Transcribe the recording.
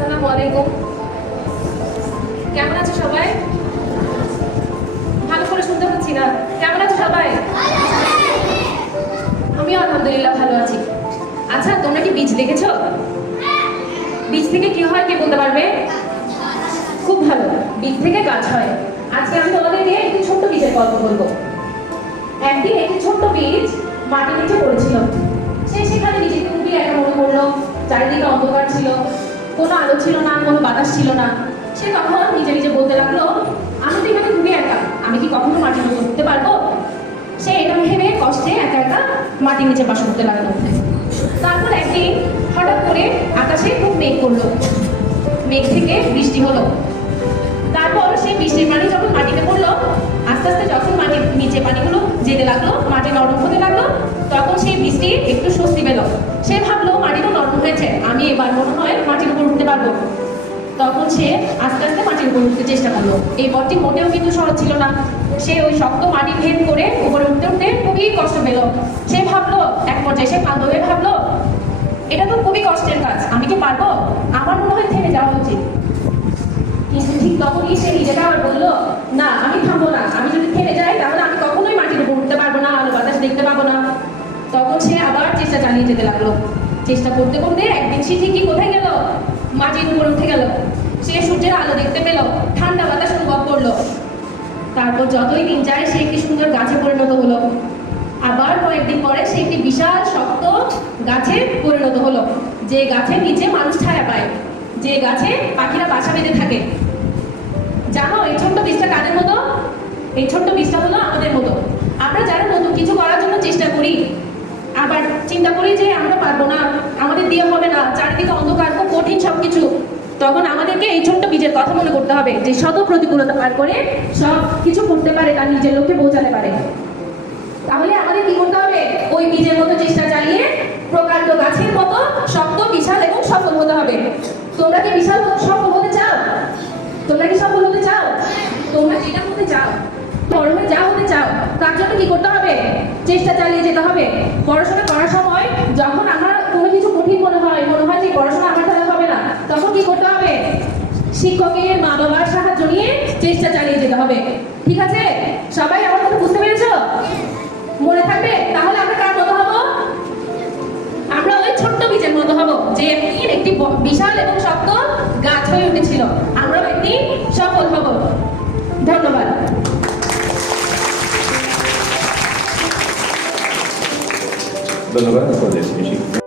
আসসালামু আলাইকুম। কেমন আছো সবাই? ভালো করে শুনতে পাচ্ছি না। কেমন আছো সবাই? আমিও আলহামদুলিল্লাহ ভালো আছি। আচ্ছা, তোমরা কি বীজ দেখেছো? বীজ থেকে কি হয় কে বলতে পারবে? খুব ভালো, বীজ থেকে গাছ হয়। আজকে আমি তোমাদের নিয়ে একটি ছোট্ট বীজের গল্প বলবো। একদিন একটি ছোট্ট বীজ মাটির নিচে পড়েছিল। সে সেখানে নিজেকে খুবই একা মনে করলো। চারিদিকে অন্ধকার ছিল, কোনো আলো ছিল না, কোনো বাতাস ছিল না। সে তখন নিজে নিজে বলতে লাগলো, আমি তো এখানে খুবই একা, আমি কি কখনো মাটির উপর উঠতে পারবো? সে এটা ভেবে কষ্টে একা একা মাটির নিচে বাস করতে লাগলো। তারপর একদিন হঠাৎ করে আকাশে খুব মেঘ করলো। মেঘ থেকে বৃষ্টি হলো। তারপর সেই বৃষ্টির পানি যখন মাটিতে পড়লো, আস্তে আস্তে যখন মাটির নিচে পানিগুলো যেতে লাগলো, মাটি নরম হতে লাগলো, তখন সেই বৃষ্টি একটু স্বস্তি পেল। সে ভাবলো মাটি তো নরম হয়েছে, আমি এবার মনে হয় মাটির উপর উঠতে পারবো। তখন সে আস্তে আস্তে মাটির উপর উঠতে চেষ্টা করলো। এই পথটি মোটেও কিন্তু সহজ ছিল না। সে ওই শক্ত মাটি ভেদ করে উপরে উঠতে উঠতে খুবই কষ্ট পেল। সে ভাবলো, এক পর্যায়ে সে ক্লান্ত হয়ে ভাবলো, এটা তো খুবই কষ্টের কাজ, আমি কি পারবো? আমার মনে হয় থেমে যাওয়া উচিত। কিন্তু ঠিক তখনই সে নিজেকে আবার বললো, না, আমি থামবো না। আমি যদি থেমে যাই তাহলে আমি কখনোই মাটির উপর উঠতে পারবো না, আলো বাতাস দেখতে পাবো না। তখন সে আবার চেষ্টা চালিয়ে যেতে লাগলো। চেষ্টা করতে করতে একদিন সে ঠিকই কোথায় গেল? মাটির উপর উঠে গেল। সে সূর্যের আলো দেখতে পেল, ঠান্ডা বাতাস অনুভব করলো। তারপর যতই দিন যায় সে একটি সুন্দর গাছে পরিণত হলো। আবার কয়েকদিন পরে সে একটি বিশাল শক্ত গাছে পরিণত হলো, যে গাছের নিচে মানুষ ছায়া পায়, যে গাছে পাখিরা বাসা বেঁধে থাকে। জানো এই ছোট্ট বীজটা কাদের মতো? এই ছোট্ট বীজটা হলো আমাদের মতো। আমরা যারা নতুন কিছু করার জন্য চেষ্টা করি, আবার চিন্তা করি যে আমরা পারবো না, আমাদের দিয়ে হবে না, চারিদিকে অন্ধকার, খুব কঠিন সবকিছু, তখন আমাদেরকে এই ছোট্ট বীজের কথা মনে করতে হবে, যে শত প্রতিকূলতা পার করে সব কিছু করতে পারে, তার নিজের লক্ষ্যে পৌঁছাতে পারে। তাহলে আমাদের কি করতে হবে? ওই বীজের মতো চেষ্টা চালিয়ে প্রকাণ্ড গাছের মতো শক্ত, বিশাল এবং সফল হতে হবে। তোমরা কি বিশাল সফল হতে চাও? তোমরা কি সফল হতে চাও? তোমরা যেটা হতে চাও, বড় হয়ে যা হতে চাও, তার জন্য কি করতে হবে? চেষ্টা চালিয়ে যেতে হবে। পড়াশোনা করার সময় যখন আমার কোনো কিছু কঠিন মনে হয় যে পড়াশোনা আমার দ্বারা হবে না, তখন কি করতে হবে? শিক্ষকের, মা বাবার সাহায্য নিয়ে চেষ্টা চালিয়ে যেতে হবে। ঠিক আছে? সবাই আমার কথা বুঝতে পেরেছো? মনে থাকবে? তাহলে আমরা কার মতো হব? আমরা ওই ছোট্ট বীজের মতো হব, যে একটি বিশাল এবং শক্ত গাছ হয়ে উঠেছিল। আমরাও একদিন সফল হব। ধন্যবাদ। ধন্যবাদ আপনাদের শিক্ষক।